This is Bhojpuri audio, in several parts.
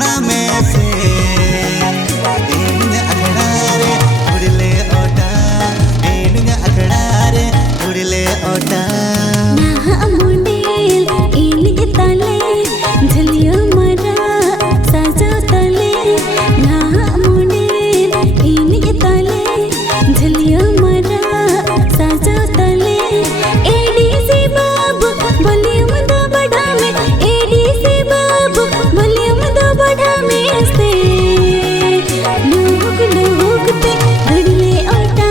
बड़ा में से एनिया अखड़ारे उड़ले ओटा एनिया अखड़ारे उड़ले ओटा ना मुंडेल एनिया ताले झलिया मरा साजो ताले ना मुंडेल एनिया ताले झलिया मरा साजो ताले एडी से बाबू वॉल्यूम दो बढ़ा में एडी से बाबू वॉल्यूम दो बढ़ा में से लोग ते धुड़ले ओटा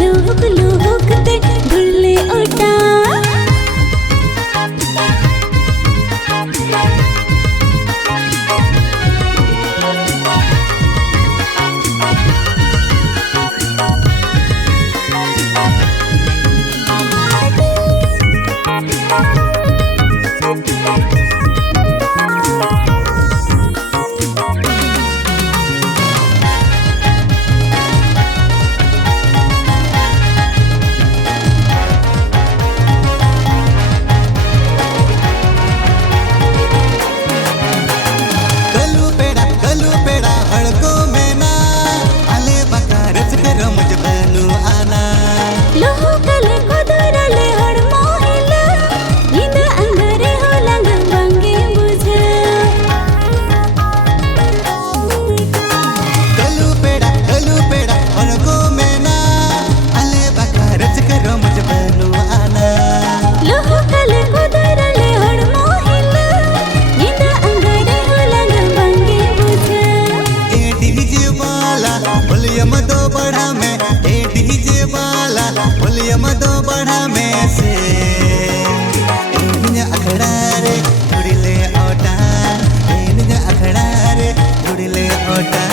लोग ते धुड़ले ओटा कलू पेड़ा हड़को में ना आले बकारच करो मुझ बनू आना लोहो कले कोदरले हड़ मोहिला निद अंगरे हो लंग बंगे बुझे कलू पेड़ा हड़को में ना आले बकारच करो मुझ बनू आना लोहो कले कोदरले हड़ मोहिला निद अंगरे हो लंग बंगे बुझे ए डीजे वाला वॉल्यूम दो बढ़ा में ए डीजे वाला वॉल्यूम दो बढ़ा में से एनिया अखड़ारे उड़ले ओटा एनिया अखड़ारे उड़ले ओटा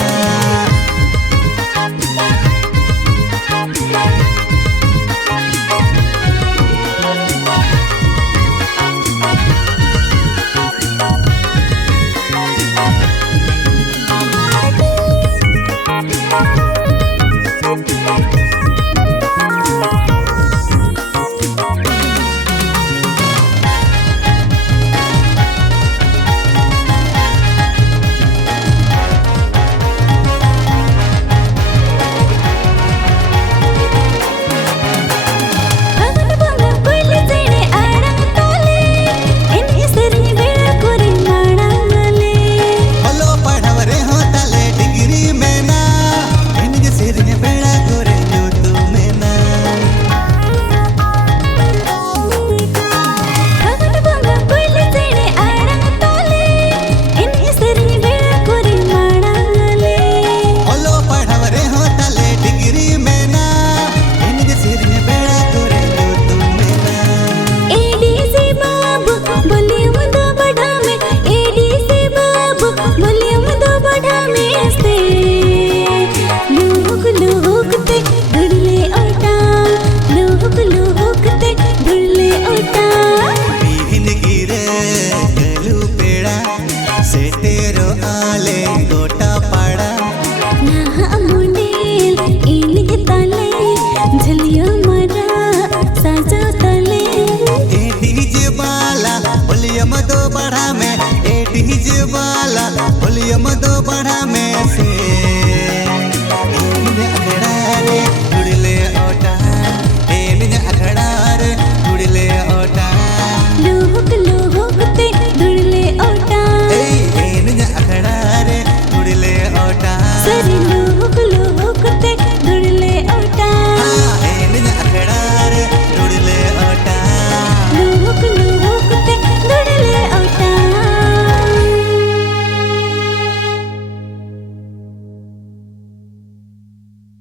भगत बंग कोइल जेने आड़ंग ताले एनी सरनी बेड़ा कोरे माड़ंगले हलो पढ़वरे हो ताले डिग्री में ना एनिया सिर में बेड़ा गोरे यूतु में ना भगत बंग कोइल जेने आड़ंग ताले एनी सरनी बेड़ा कोरे माड़ंगले हलो पढ़वरे हो ताले डिग्री में ना एनिया सिर में बेड़ा गोरे यूतु में ना एडी से बाबू वॉल्यूम दो बढ़ा में एडी से बाबू वॉल्यूम दो बढ़ा में से लोग ते धुड़ले ओटा